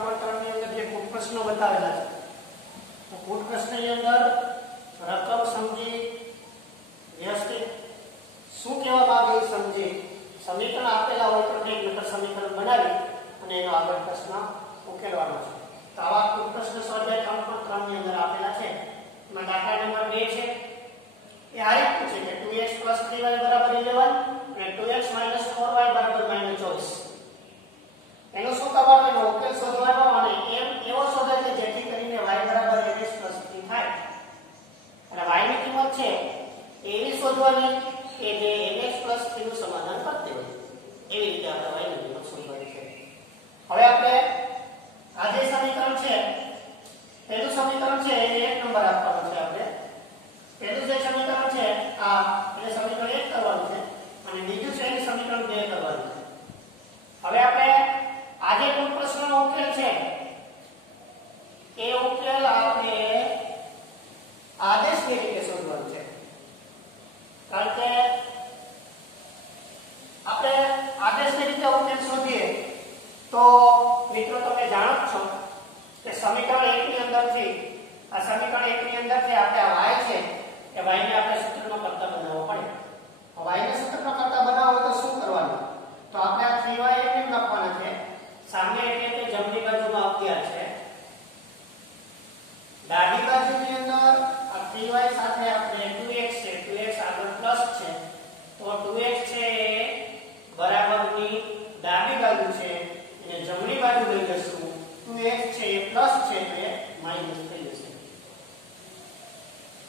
3.3 ની અંદર જે કુટ પ્રશ્નો બતાવેલા છે તો કુટ પ્રશ્નની અંદર રકમ સમજી વ્યવસ્થિત શું કહેવા માંગે એ સમજી સમીકરણ આપેલા હોય તો એક નકર સમીકરણ બનાવી અને એનો આગળ પ્રશ્ન ઉકેલવાનો છે. તો આવા કુટ પ્રશ્ન સ્વાધ્યાય 3.3 ની અંદર આપેલા છે. એમાં દાખલા નંબર 2 છે એ આ રીતનું છે કે 2x 3y 11 અને 2x 4y 24. એનો શું કરવાનો એનો ઉકેલ શોધવાનો અને એવો શોધાય છે જેથી કરીને y mx 3 થાય અને y ની કિંમત છે એવી શોધવાની કે જે mx 3 નું સમાધાન કરતી હોય એવી રીતે આપણે y ની કિંમત શોધવાની છે. હવે આપણે આ જે સમીકરણ છે પહેલું સમીકરણ છે એ 1 નંબર આપવાનો છે. આપણે પહેલું જે સમીકરણ છે આ એટલે સમીકરણ 1 કરવાનું છે અને બીજું છે એ સમીકરણ 2 કરવાનું છે. હવે આપણે આ જે કુલ પ્રશ્નનો ઉકેલ છે એ ઉકેલ આપણે આદેશની રીતે શોધવાનો છે. કારણ કે આપણે આદેશની રીતે ઉકેલ શોધીએ તો મિત્રો તમે જાણો જ છો કે સમીકરણ 1 ની અંદરથી આ સમીકરણ 1 ની અંદરથી આપણે આ y છે એ y ને આપણે સૂત્રનો કરતા બનાવવો પડે. y ને સૂત્રનો કરતા બનાવવો તો શું કરવાનું? તો આપણે આ 3y એમ લખવાના છે. સામે એટલે કે જમણી બાજુમાં 11 છે. ડાબી બાજુની અંદર આ 3y સાથે આપણે 2x છે 2x આગળ પ્લસ છે તો 2x છે એ બરાબરની ડાબી બાજુ છે અને જમણી બાજુ લઈ જશું 2x છે એ પ્લસ છે એટલે માઈનસ થઈ જશે.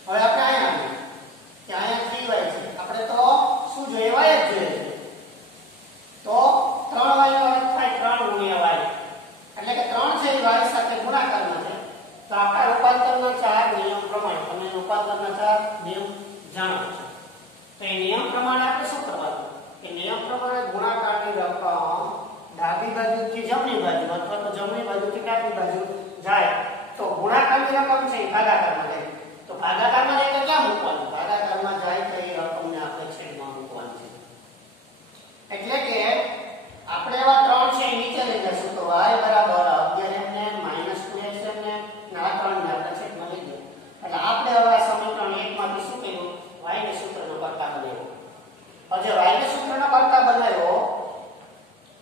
હવે આપણે અહીંયા કે અહીંયા 3y છે આપણે તો શું જોઈએ y જ જોઈએ છે તો 3y નો અર્થ થાય 3 ગુણ્યા y એટલે કે 3 છે એ y સાથે ગુણાકારમાં છે. તો આપણા રૂપાંતરના 4 નિયમ પ્રમાણે તમે રૂપાંતરના 4 નિયમ જાણો છો તો એ નિયમ પ્રમાણે આપણે શું કરવાનું કે નિયમ પ્રમાણે ગુણાકારની રકમ ડાબી બાજુથી જમણી બાજુ અથવા તો જમણી બાજુથી ડાબી બાજુ જાય તો ગુણાકારની રકમ છે એ ભાગાકારમાં જાય. તો ભાગાકારમાં જાય તો ક્યાં મૂકવાનું? ભાગાકારમાં જાય તો એ રકમને આપણે છેદમાં મૂકવાની છે. એટલે કે આપણે એવા 3 છે નીચે લઈ જશું તો y બરાબર 11 2x ને આ 3 ને આપણે છેદમાં લઈ ગયા. એટલે આપણે હવે આ સમીકરણ 1 માંથી શું કર્યું? y ને સૂત્રનો કરતા બનાવ્યો. હવે જે y ને સૂત્રનો કરતા બનાવ્યો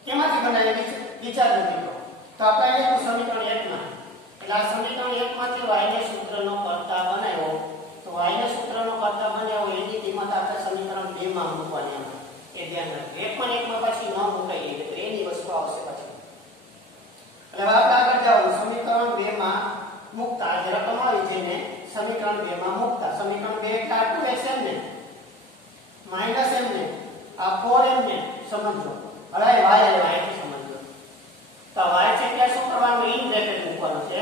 કેમાંથી બનાવ્યો વિચારજો મિત્રો. તો આપણે લખ્યું સમીકરણ 1 માં એટલે આ સમીકરણ 1 માંથી y ને સૂત્રનો કરતા બનાવ્યો તો y ને સૂત્રનો કરતા બનાવ્યો એની કિંમત આપણે સમીકરણ 2 માં મૂકવાની છે. એ ધ્યાન રાખજો. 1 માં પછી ન મુકાઈ તો એની વસ્તુ આવશે પછી. એટલે આપણે આગળ જાવ સમીકરણ 2 માં મુકતા જે રકમ આવી જઈને સમીકરણ 2 માં મુકતા સમીકરણ 2 એટલે આ 2x ને માઈનસ m ને આ 4m ને સમજો. હવે y આવ્યો y સમજો. તો y છે ત્યાં શું કરવાનું? ઇન બ્રેકેટ મૂકવાનું છે.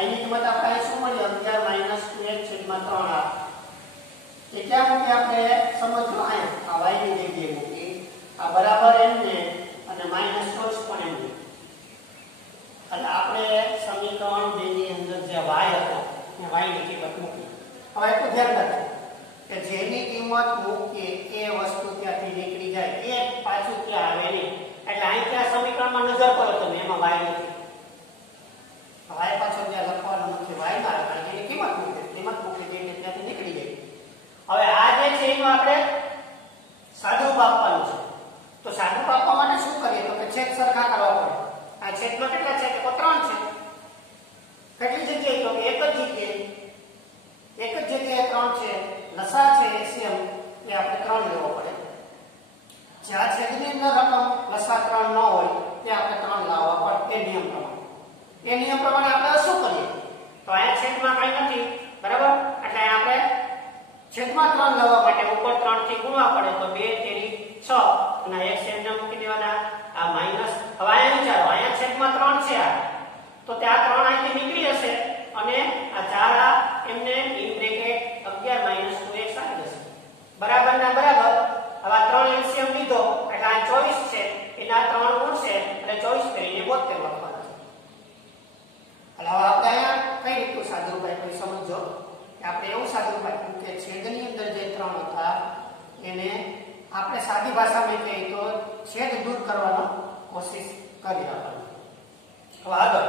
y ની કિંમત આપણે શું મળી 11 - 2x/3 આ એ ક્યાં મૂકી આપણે સમજો અહીંયા આ y ની જગ્યાએ મૂકી આ બરાબર m ને અને માઈનસ ચોવીસ પણ m ને એટલે આપણે સમીકરણ 2 ની અંદર જે y હતો એ y ની કિંમત મૂકી. હવે એટલું ધ્યાન રાખો કે જેની કિંમત મૂકીએ એ વસ્તુ ત્યાંથી નીકળી જાય એ પાછું ત્યાં આવે નહીં. એટલે અહીં ત્યાં સમીકરણમાં નજર કરો તમે એમાં y નથી y પાછળ ત્યાં લખવાનું નથી y માં કારણ કે એની કિંમત મૂકી એટલે ત્યાંથી નીકળી જાય. હવે આ જે છે એનું આપણે સાદુરૂપ આપવાનું છે. તો સાદુરૂપ આપવા માટે શું કરીએ તો કે છેદ સરખા કરવા પડે. આ છેદમાં કેટલા છે તો 3 છે. કેટલી જગ્યાએ તો એક જ જગ્યાએ 3 છે. લસા છે LCM એ આપણે 3 લેવો પડે. જ્યાં છેદની અંદર રકમ લસા 3 ન હોય ત્યાં આપણે 3 લાવવા પડે એ નિયમ પ્રમાણે. એ નિયમ પ્રમાણે આપણે શું કરીએ તો અહીંયા છેદમાં કંઈ નથી બરાબર એટલે આપણે છેદમાં 3 લેવા માટે ઉપર 3 થી ગુણવા પડે તો 2 તેરી 6 અને એક છેદને મૂકી દેવાના આ માઈનસ. હવે અહીંયા વિચારો અહીંયા છેદમાં 3 છે આ તો ત્યાં 3 અહીંથી નીકળી હશે અને આ 4 આ એમને ઇન બ્રેકેટ 11 - 2x આવી જશે બરાબર ના બરાબર. હવે આ 3 LCM લીધો એટલે આ 24 છે એના 3 ગુણશે એટલે 24 કરીને 72 લખવાના છે. એટલે હવે આપણે અહીંયા કઈ રીતનું સાદુરૂપ આપ્યું સમજો કે આપણે એવું સાદુરૂપ આપ્યું કે છેદની અંદર જે 3 હતા એને આપણે સાદી ભાષામાં કહીએ તો છેદ દૂર કરવાનો કોશિશ કરી આપવાની. હવે આગળ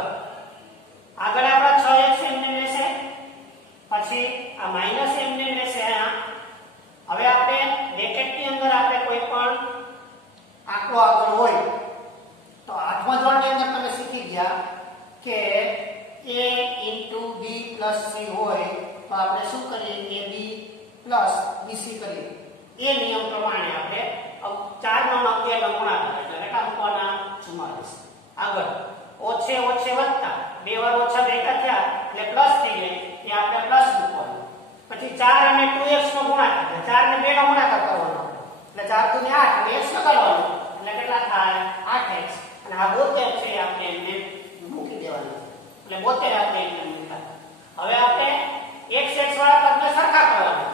કે a * b + c હોય તો આપણે શું કરીએ ab + bc કરીએ એ નિયમ પ્રમાણે આપણે 4 નો 11 નો ગુણાકાર એટલે કેટલા મૂકવાના 44 આગળ ઓછે ઓછે વત્તા બે વાર ઓછા ભેગા થયા એટલે પ્લસ થઈ ગઈ એ આપણે પ્લસ મૂકવાનું પછી 4 અને 2x નો ગુણાકાર એટલે 4 ને 2 નો ગુણાકાર કરવાનો એટલે 4 * 2 = 8 x લગાડવાનો એટલે કેટલા થાય 8x અને આ 72 છે આપણે એમને મૂકી દેવાનું એટલે 72 આપણે એમને મૂક્યા હવે આપણે x x વાળા પદને સરખા કરવાના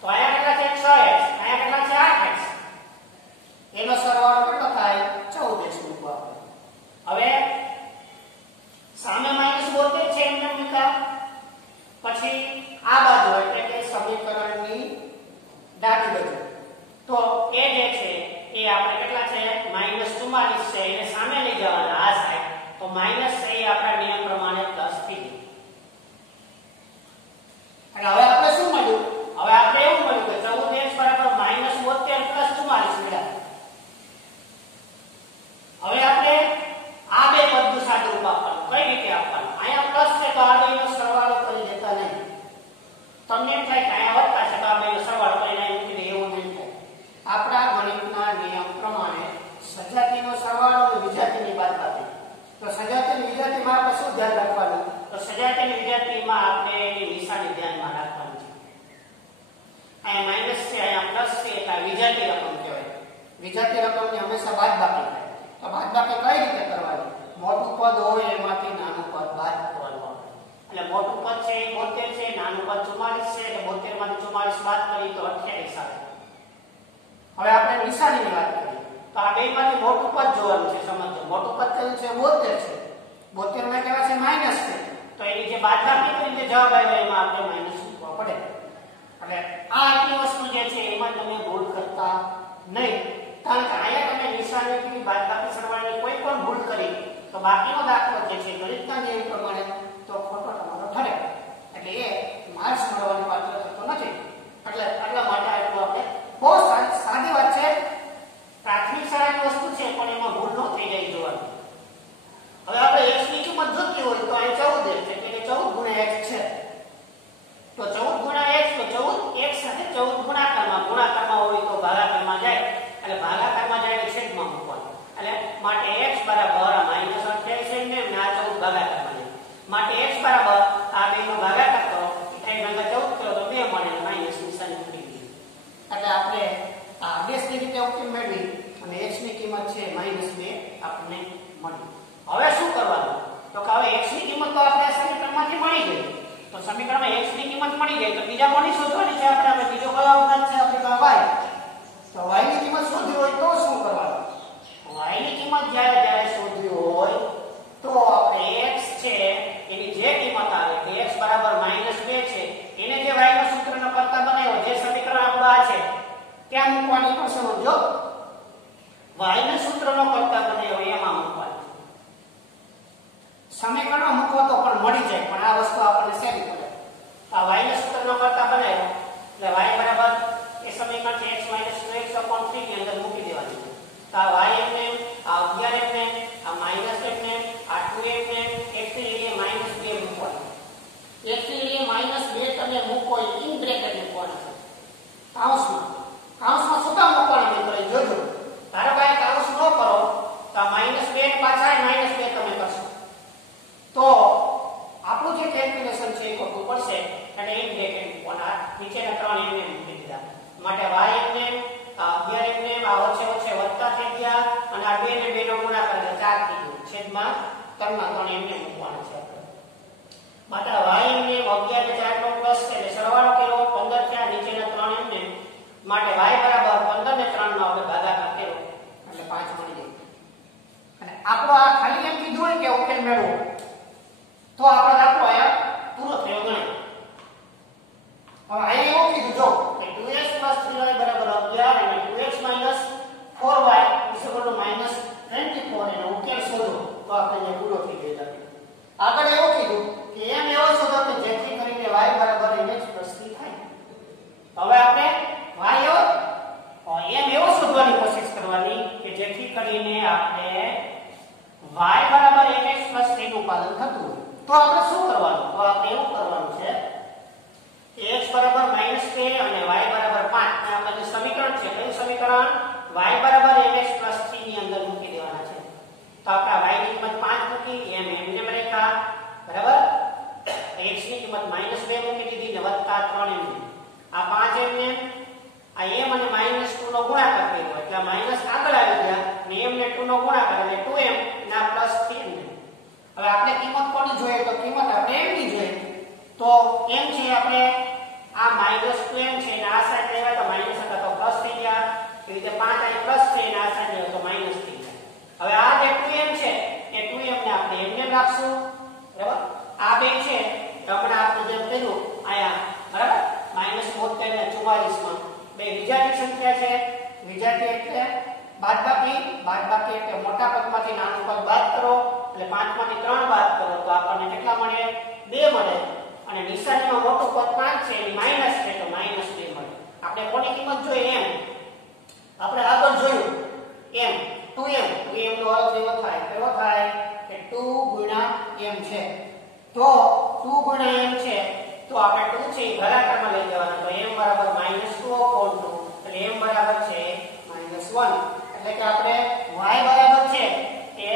તો આયા કેટલા છે 6x આયા કેટલા છે 8x એનો સરવાળો કેટલો થાય 14x મૂકવો આપણે હવે સામે -72 છે એમને મૂક્યા પછી આ બાજુ એટલે કે સમીકરણની ડાબી બાજુ તો એ જે છે એ આપણે કેટલા છે -44 છે એને સામે લઈ જવાના આ સાઈડ તો માઈનસ છે એ આપણા નિયમ પ્રમાણે પ્લસ થઈ ગયું અને હવે આપણે શું મળ્યું હવે આપણે એવું મળ્યું કે 14x = -72 + 44 મળ્યા હવે આપણે આ બે પદનું સાદુરૂપ આપવાનું કઈ રીતે આપવાનું અહીંયા પ્લસ છે તો આ બેનો સરવાળો કરી દેતા નહીં તમને એમ થાય કે અહીંયા વત્તા છે તો આ બેનો સરવાળો કરીને મૂકી દે એવું નહીં થાય આપણા ગણિતના નિયમ પ્રમાણે સજાતીનો સરવાળો અને વિજાતીની બાદબાકી તો સજાતી અને વિજાતીમાં આપણે શું ધ્યાન રાખવાનું તો સજાતી અને વિજાતીમાં આપણે એની નિશાની ધ્યાનમાં રાખવાની છે અહીંયા માઈનસ છે અહીંયા પ્લસ છે એટલે વિજાતી રકમ કહેવાય વિજાતી રકમની હંમેશા બાદબાકી થાય તો બાદબાકી કઈ રીતે કરવાની મોટું પદ હોય એમાંથી નાનું પદ બાદ કરવાનું એટલે મોટું પદ છે 72 છે નાનું પદ 44 છે એટલે 72 માંથી 44 બાદ કરી તો 28 આવે હવે આપણે નિશાનીની વાત કરીએ તો આ બેમાંથી મોટું પદ જોવાનું છે સમજો મોટું પદ કયું છે 72 છે 72 માં કેવા છે માઈનસ છે તો એની જે બાદબાકી કરીને જવાબ આવ્યો એમાં આપણે માઈનસ મૂકવા પડે એટલે આ આટલી વસ્તુ જે છે એમાં તમે ભૂલ કરતા નહીં કારણ કે અહીંયા તમે નિશાનીની બાદબાકી સરવાળાની કોઈ પણ ભૂલ કરી તો બાકીનો દાખલો જે છે ગણિતના નિયમ પ્રમાણે તો ખોટો તમારો ઠરે એટલે એ માર્ક્સ મળવાની પાત્ર થતો નથી એટલે એટલા માટે આટલું આપણે બહુ સાદી વાત છે પ્રાથમિક શાળાની વસ્તુ છે પણ એમાં ભૂલ ન થઈ જાય જોવાનું હવે આપણે x ની કિંમત જોતી હોય તો અહીં 14 છે એટલે 14 * x છે તો 14 * x તો 14 x સાથે 14 ગુણાકારમાં હોય તો ભાગાકારમાં જાય એટલે ભાગાકારમાં જાય એટલે છેદમાં મૂકવાનું એટલે માટે x = -28 એમને અને આ 14 ભાગાકારમાં જાય માટે x બરાબર આ બેનો ભાગાકાર કરો 28 * 14 કરો તો 2 મળે માઈનસ નિશાની ઉડી ગઈ એટલે આપણે આ આદેશની રીતે ઉકેલ મેળવી અને x ની કિંમત છે -2 આપણને મળી હવે શું કરવાનું તો કે હવે x ની કિંમત તો આપણે સમીકરણમાંથી મળી ગઈ તો સમીકરણમાં x ની કિંમત મળી ગઈ તો બીજા કોની શોધવાની છે આપણે બીજો કયો અવકાશ છે આપણી પાસે y તો y ની કિંમત શોધવી હોય તો શું કરવાનું y ની કિંમત જ્યારે શોધવી હોય તો આપણે x છે એની જે કિંમત આવે કે x = -2 છે એને જે y ના સૂત્રનો કરતા બનાવ્યો જે સમીકરણ આપણું આ છે ક્યાં મૂકવાની તો સમજો y ના સૂત્રનો કરતા બનાવ્યો એમાં મૂકવાનું સમીકરણમાં મૂકવો તો પણ મળી જાય પણ આ વસ્તુ આપણને સેમ પડે આ y ના સૂત્રનો કરતા બનાવ્યો એટલે y બરાબર એ સમીકરણ છે x - 2x/3 ની અંદર મૂકી દેવાનું તો આ y એમને આ 11 એમને આ માઈનસ એમને આ 2 એમને x ની જગ્યાએ -2 મૂકવાનું x ની જગ્યાએ -2 તમે મૂકો ઇન બ્રેકેટ મૂકવાનું છે કાઉન્સમાં શું કામ મૂકવાનું મિત્રો જોજો ધારો કે કાઉન્સ ન કરો તો આ -2 ને પાછા -2 તમે કરશો તો આપણું જે કેલ્ક્યુલેશન છે એ ખોટું પડશે એટલે ઇન બ્રેકેટ મૂકવાના નીચેના 3 એમને મૂકી દીધા માટે y એમને આ 11 એમને આ ઓછે વત્તા થઈ ગયા અને આ 2 ને 2 નો ગુણાકાર એટલે 4 થઈ ગયું છેદમાં 3 ના 3 એમને મૂકવાના છે માટે y એમને 11 ને 4 નો પ્લસ એટલે સરવાળો કર્યો 15 થયા નીચેના 3 એમને માટે y બરાબર 15 ને 3 નો આપણે ભાગાકાર કર્યો એટલે 5 મળી જાય અને આપણો આ ખાલી એમ કીધું હોય કે ઉકેલ મેળવો તો આપણો દાખલો અહીંયા પૂરો થયો ગણાય હવે અહીંયા એવું કીધું જો કે 2x + 3y = 11 અને 2x - 4y -24 એનો ઉકેલ શોધો તો આપણે પૂરો થઈ ગયો આગળ એવું કીધું કે એમ એવો શોધો કે જેથી કરીને y = mx + c થાય હવે આપણે એમ એવો શોધવાની કોશિશ કરવાની કે જેથી કરીને આપણે y = mx + c નું પાલન થતું હોય તો આપણે શું કરવાનું? તો આપણે એવું કરવાનું છે x બરાબર -2 અને y બરાબર 5 આ આપણે સમીકરણ છે કયું સમીકરણ y બરાબર mx 3 ની અંદર મૂકી દેવાના છે. તો આપણે y ની કિંમત 5 મૂકી એમને રેખા બરાબર x ની કિંમત -2 મૂકી દીધી ને વત્તા 3 એમને આ 5 એમને આ m અને -2 નો ગુણાકાર કર્યો એટલે માઈનસ આગળ આવી ગયા અને m ને 2 નો ગુણાકાર એટલે 2m ના પ્લસ 3m. હવે આપણે કિંમત કોની જોઈએ? તો કિંમત આપણે m ની જોઈએ. તો m છે આપણે આ -2m છે અને આ સાઈડ લેવા તો માઈનસ હતા તો પ્લસ થઈ ગયા. એ રીતે 5 અહીં પ્લસ છે અને આ સાઈડ લેવા તો માઈનસ થઈ ગયા. હવે આ જે 2m છે એ 2m ને આપણે m ને રાખશું બરાબર. આ બે છે હમણાં આપણે જેમ કર્યું આયા બરાબર -72 ને 44 માં બે વિજાતી સંખ્યા છે. વિજાતી એટલે બાદબાકી એટલે મોટા પદમાંથી નાનું પદ બાદ કરો એટલે 5 માંથી 3 બાદ કરો તો આપણને કેટલા મળે? 2 મળે. અને નિશાનીમાં મોટું પદ 5 છે એની માઈનસ છે તો -2 મળે. આપણે કોની કિંમત જોઈએ? m. આપણે આગળ જોયું m 2m 2m નો અર્થ એવો થાય કે 2 m છે. તો 2 m છે તો આપણે 2 છે એ ભાગાકારમાં લઈ જવાના તો m બરાબર -2/2 એટલે m બરાબર છે -1 એટલે કે આપણે y બરાબર છે એ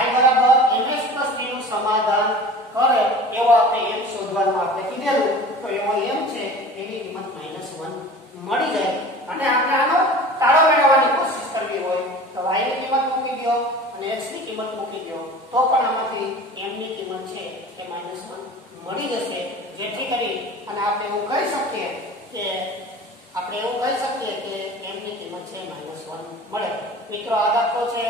y બરાબર mx + b નું સમાધાન કરે એવો આપણે m શોધવાનું આપણે કીધેલું તો એવો m છે એની કિંમત -1 મળી જાય. અને આપણે આનો તાળો મેળવવાની કોશિશ કરવી હોય તો y ની કિંમત મૂકી દો અને x ની કિંમત મૂકી દો તો પણ આમાંથી m ની કિંમત છે એ -1 મળી જશે. જેથી કરી અને આપણે એવું કહી શકીએ કે m ની કિંમત છે -1 મળે. મિત્રો આ દાખલો છે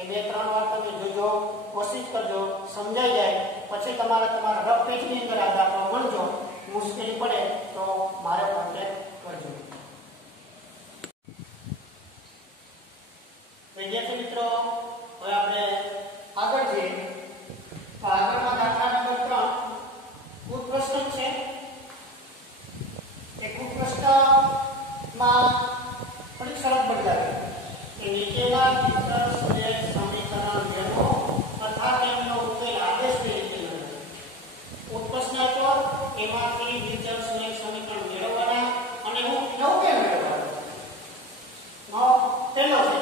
એ 2-3 વાર તમે જોજો, કોશિશ કરજો, સમજાઈ જાય પછી તમારા રફ પેજની અંદર આ દાખલો ગણજો. મુશ્કેલી પડે તો મારે કોન્ટેક્ટ કરજો. વિદ્યાર્થી મિત્રો હવે આપણે આગળ જઈએ તો આગળના દાખલા નંબર 3 કુલ પ્રશ્ન છે. એ કુલ પ્રશ્નમાં થોડીક શરત બદલાવી કે નીચેના ડિફરન્શિયલ સમીકરણ જેનો તથા તેમનો ઉકેલ આદેશ તરીકે મેળવો. કુલ પ્રશ્ન હતો એમાંથી ડિફરન્શિયલ સમીકરણ મેળવવાના અને ઉકેલ મેળવવાનો. પહેલો છે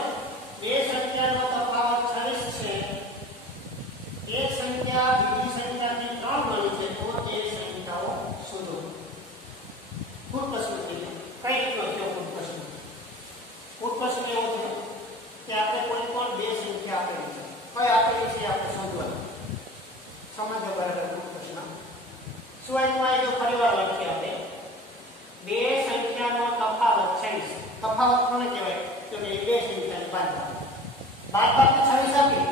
બે સંખ્યાનો તફાવત 26 છે. એક સંખ્યા બીજી સંખ્યાથી 3 ગણી છે તો તે સંખ્યાઓ શોધો. કુલ પ્રશ્ન કઈ રીતનો છે? કુલ પ્રશ્ન એવો છે કે આપણે કોઈ પણ બે સંખ્યા આપેલી છે, કઈ આપેલી છે આપણે શોધવાનું. સમજો બરાબર કુલ પ્રશ્ન શું આમાં જો ફરીવાર લખીએ આપણે બે સંખ્યાનો તફાવત 26. તફાવત કોને કહેવાય? તો કે બે સંખ્યાની બાદબાકી 26 આપી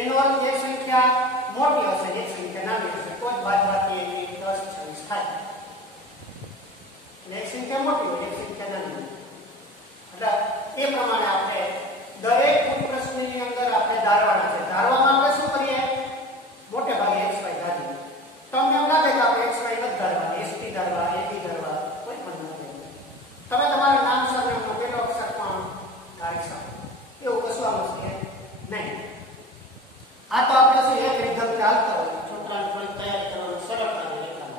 એનો અર્થ એક સંખ્યા મોટી હશે એક સંખ્યા નાની હશે તો જ બાદબાકી 10-26 થાય. એક સંખ્યા મોટી હોય એક સંખ્યા નાની એટલે એ પ્રમાણે આપણે દરેક કુલ પ્રશ્નની અંદર આપણે ધારવાના છે. ધારવામાં આપણે શું કરીએ? મોટે ભાગે x y ધારીએ. તમને એમ લાગે કે આપણે x y નથી ધારવા, s t ધારવા, a b ધારવા કોઈ પણ નથી. તમે તમારા નામ સરનામનો પહેલો અક્ષર પણ ધારી શકો. એવું કશું આમ છે નહીં. આ તો આપણે શું એક રીધમ ચાલતા હોય છોકરાને થોડી તૈયારી કરવાનું સરળતા રહે એટલા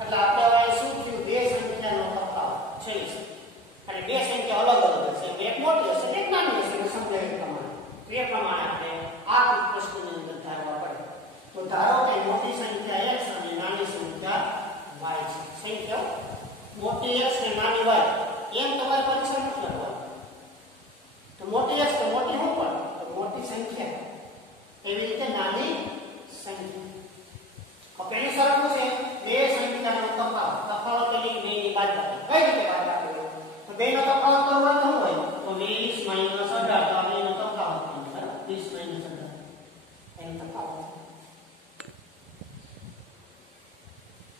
એટલે આપણે હવે શું થયું? બે સંખ્યાનો તફાવત 26 અને બે સંખ્યા અલગ અલગ હશે. એક મોટી હશે એક નાની હશે. સમજાય પ્રમાણે એ પ્રમાણે આપણે આ પ્રશ્નની અંદર ધારવા પડે. તો ધારો કે મોટી સંખ્યા x અને નાની સંખ્યા y છે. સંખ્યા મોટી x અને નાની y એમ તમારે પરીક્ષા નથી લખવાનું. તો મોટી x તો મોટી શું પણ તો મોટી સંખ્યા એવી રીતે નાની સંખ્યા. પહેલી શરત છે બે સંખ્યાનો તફાવત એટલે બેની બાદબાકી. કઈ રીતે બાદબાકી? તો બેનો તફાવત કરવો તો શું હોય? તો 20 - 18 તો બેનો તફાવત બરાબર 20 - 18 એનો તફાવત.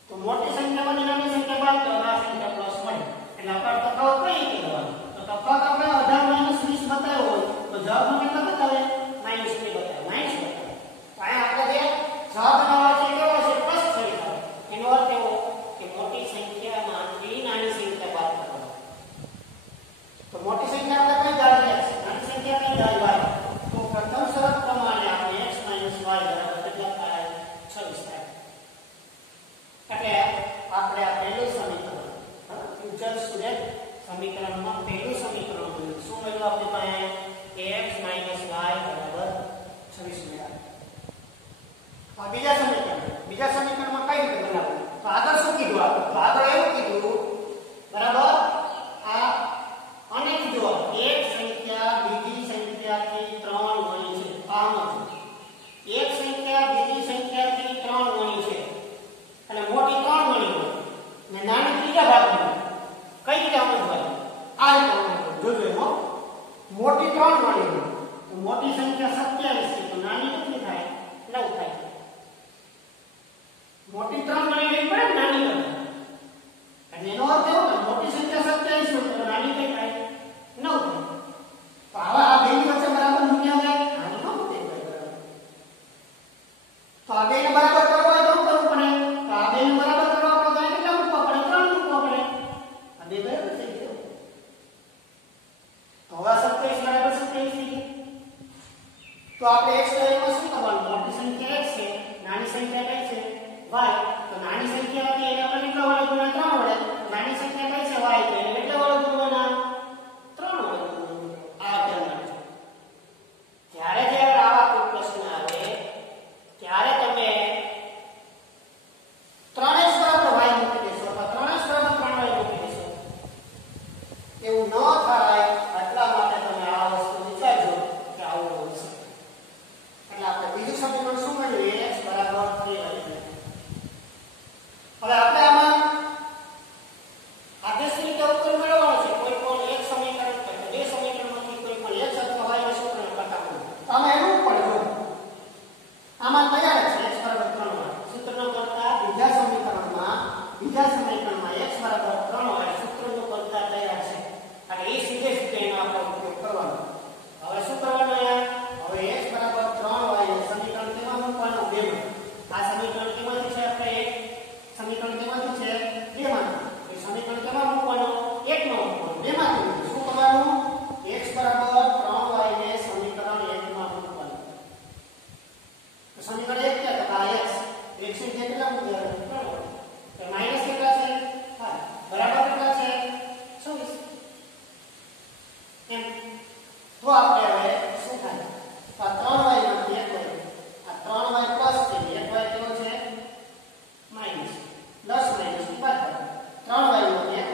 તો મોટી સંખ્યામાંથી નાની સંખ્યા બાદ તો આ સંખ્યા પ્લસ મળે એટલે આપણે તફાવત કઈ રીતે કરવાનો? તો તફાવત આપણે 18 - 20 બતાવ્યો હોય તો જવાબમાં કેટલા બતાવે? -3 બતાવે. -3 બતાવે. અહીંયા આપણે જે જવાબ બનાવવાનો છે કેવો છે? પ્લસ 6 આવે. એનો અર્થ એવો કે મોટી સંખ્યામાંથી નાની સંખ્યા બાદ કરવાનો. તો મોટી સંખ્યા આપણે કઈ ધારીએ? નાની સંખ્યા કઈ ધારી y. તો પ્રથમ શરત પ્રમાણે આપણે x - y બરાબર કેટલા આપણે આ પહેલું સમીકરણ ફ્યુચર સ્ટુડન્ટ સમીકરણમાં પહેલું સમીકરણ મળ્યું. શું મળ્યું આપણી પાસે? x - y = 26 મળ્યા. આ બીજા સમીકરણમાં કઈ રીતે બનાવવું? તો આગળ શું કીધું આપણે? તો આગળ એવું કીધું બરાબર આ અને કીધું એક સંખ્યા બીજી સંખ્યાથી 3 ગણી છે. આમ એક સંખ્યા બીજી સંખ્યાથી 3 ગણી છે અને મોટી 3 ગણી હોય ને નાની ત્રીજા ભાગની કઈ રીતે સમજવાનું? આ રીતે સમજવાનું. જોજો એમાં મોટી 3 ગણી હોય તો મોટી સંખ્યા 27 છે તો નાની કેટલી થાય? 9 થાય. મોટી 3 ગણી લેવી પડે ને નાની કરતા. અને એનો અર્થ એવો કે મોટી સંખ્યા 27 હોય તો નાની કઈ થાય? 9 થાય. તો આવા આ બેની વચ્ચે બરાબર મૂલ્ય આવે? આની નો મૂલ્ય બરાબર. તો આ બેને બરાબર કરવા હોય તો શું કરવું પડે? તો આ બેને બરાબર કરવા પડે તો કેટલા મૂકવા પડે? 3 મૂકવા પડે. આ બે બરાબર થઈ ગયો. તો હવે 27 બરાબર 27 થઈ ગઈ. તો આપણે x તો એમાં શું કરવાનું? મોટી સંખ્યા x છે, નાની સંખ્યા કઈ છે? y. તો નાની સંખ્યા હતી એને આપણે કેટલા વડે ગુણ્યા 3 વડે. નાની સંખ્યા કઈ છે? y. તો એને કેટલા વડે ગુણવાના? 3 વડે ગુણવાના. આ ધ્યાન રાખજો. જ્યારે જ્યારે આવા કોઈ પ્રશ્ન આવે ત્યારે તમે 3x બરાબર y મૂકી દેશો અથવા 3x બરાબર 3y મૂકી દેશો. એવું ન થાય એટલા માટે તમે આ વસ્તુ વિચારજો કે આવું હોઈ શકે. એટલે આપણે બીજું સમીકરણ શું મળ્યું? x બરાબર 3y. હવે આપણે આમાં આદેશની રીતે ઉકેલ મેળવવાનો છે. કોઈ પણ એક સમીકરણ કે બે સમીકરણમાંથી કોઈ પણ x અથવા y નું સૂત્ર બતાવો. આમાં એવું પડે આમાં તૈયાર છે x બરાબર 3y. સૂત્રનો કરતા બીજા સમીકરણમાં x બરાબર 3y સૂત્રનો કરતા તૈયાર છે. અને એ સીધે એનો આપણે ઉપયોગ કરવાનો. હવે શું કરવાનું? હવે x બરાબર 3y ને સમીકરણ કેમાં મૂકવાનું? 2 માં. આ સમીકરણ કેમાંથી છે? આપણે એક સમીકરણ કેમાંથી છે? 2 માંથી. એ સમીકરણ કેમાં મૂકવાનું? 1 માં મૂકવાનું. 2 માંથી શું કરવાનું? x બરાબર 3y ને સમીકરણ 1 માં મૂકવાનું. તો સમીકરણ 1 ક્યાં? તો આ x ની જગ્યાએ કેટલા મૂક્યા? 3y. તો માઈનસ કેટલા છે? 5. બરાબર કેટલા છે? 26. એમ. તો આપણે હવે શું થાય? આ 3y માંથી 1y. આ 3y પ્લસ છે, 1y કેવો છે? માઈનસ. 10 માઈનસ 5. 3y માંથી 1y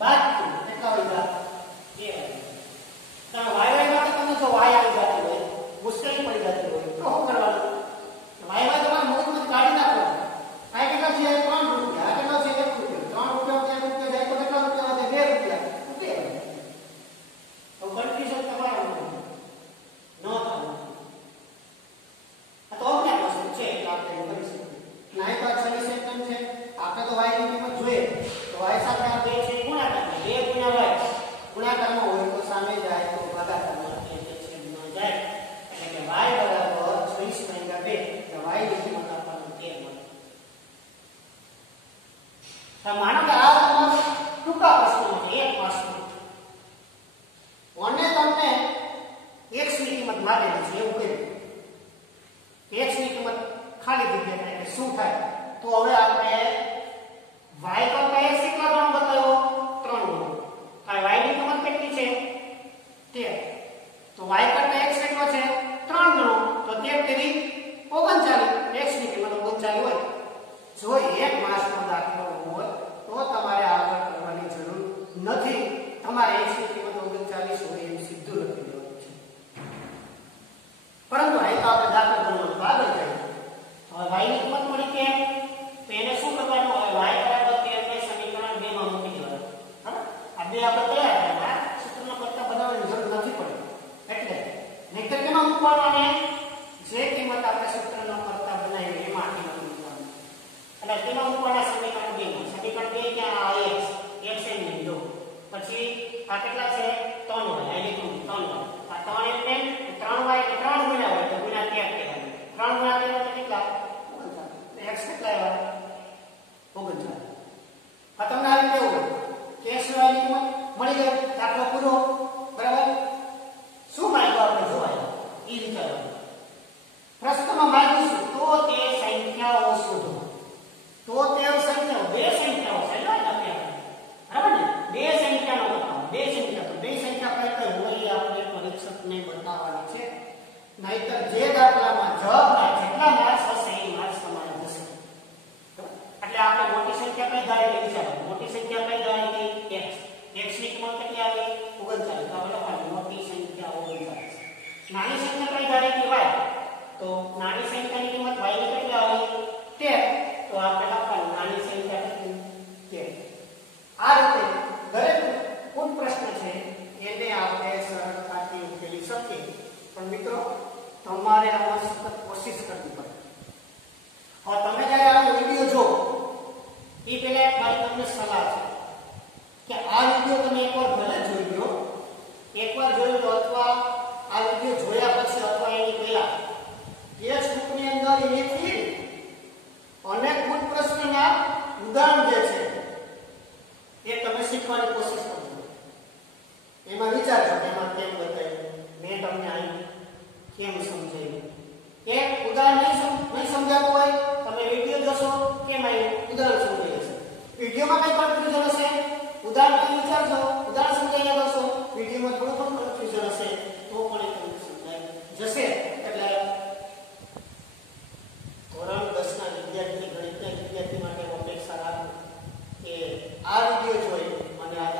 બાદ કેટલા હોય? 2y. તમે y માટે તમે જો y આવી જતી હોય, મુશ્કેલી પડી જતી હોય તો શું કરવાનું? y તમારા મગજમાંથી કાઢી નાખો. આ કેટલા છે? 3 રૂપિયા. આ કેટલા છે? 1 રૂપિયા. 3 રૂપિયા જાય તો કેટલા રૂપિયા વધે? 2 રૂપિયા. તો કન્ફ્યુઝન તમારું ન થવું. આ તો અજ્ઞાત વસ્તુ છે એટલે આપણે એવું કરી શકીએ. નહીં તો 26 એકમ છે. આપણે તો y ની કિંમત જોઈએ તો y સાથે આ 2 છે ગુણાકાર. 2 ગુણ્યા y ગુણાકારમાં હોય તો સામે જાય તો ભાગાકારમાં એટલે છેદમાં જાય. એટલે કે y બરાબર 26 ભાગ્યા 2 એટલે y ની કિંમત આપણને 13 મળે. તો માનો કે આ તમારો ટૂંકા પ્રશ્નો છે, એક પ્રશ્ન અને તમને x ની કિંમત મારેલી છે એવું કહ્યું. x ની કિંમત ખાલી જગ્યા એટલે શું થાય? તો હવે આપણે y કરતા x કેટલા ગણો બતાવ્યો? 3 ગણો. આ y ની કિંમત કેટલી છે? 13. તો y કરતા x કેટલો છે? 3 ગણો. તો 13 તેરી 39. x ની કિંમત 39 હોય. જો એક માસનો દાખલો હોય તો તમારે આગળ કરવાની જરૂર નથી. તમારે x ની કિંમત 39 હોય એવું સીધું લખી દેવાનું છે. પરંતુ અહીં તો આપણે દાખલો ગણવાનું આગળ જઈએ. હવે y ની કિંમત મળી કે તો એને શું કરવાનું? હવે y બરાબર 13 ને સમીકરણ 2 માં મૂકી દેવાનું. બરાબર? આ બે આપણે તૈયાર થયા. સૂત્રનો કરતા બનાવવાની જરૂર નથી પડી. એટલે નહીતર કેમાં મૂકવાનું? અને જે કિંમત આપણે સૂત્રનો કરતા બનાવી એમાં કિંમત મૂકવાનું. એટલે તેમાં મૂકવાના સમીકરણ 2 માં. સમીકરણ 2 કે આ x એ લીધો. પછી આ કેટલા છે? 3y. આ લીધું 3y. આ 3 એટલે 3y એટલે 3 ગુણ્યા હોય તો ગુણ્યા 13 કહેવાય. 3 ગુણ્યા 13 એટલે કેટલા? 39. x કેટલા આવ્યા? 39. આ તમને આ રીતે એવું કે x ની કિંમત મળી ગઈ. દાખલો પૂરો. બરાબર? શું માંગ્યું આપણે જોવાય? એ વિચારવાનું. પ્રશ્નમાં માંગ્યું શું? તો તે સંખ્યાઓ શોધો. તો તે એથી અનેક ગુણ પ્રશ્નના ઉદાહરણ જે છે એ તમે શીખવાની કોશિશ કરજો. એમાં વિચારજો એમાં કેમ બતાવ્યું, મેં તમને આવી કેમ સમજાવ્યું. કે ઉદાહરણ નહીં સમજાતું હોય તમે વિડિયો જોશો કેમ આવ્યું ઉદાહરણ સમજાઈ જશે. વિડિયોમાં કઈ કન્ફ્યુઝન હશે ઉદાહરણ વિચારજો, ઉદાહરણ સમજાયા કરશો, વિડિયોમાં થોડું પણ કન્ફ્યુઝન હશે તો પણ એ તમને સમજાઈ જશે. એટલે ધોરણ 10 ના વિદ્યાર્થી ગણિતના વિદ્યાર્થી માટે અપેક્ષા રાખો કે આ વિડિયો જોઈ અને આ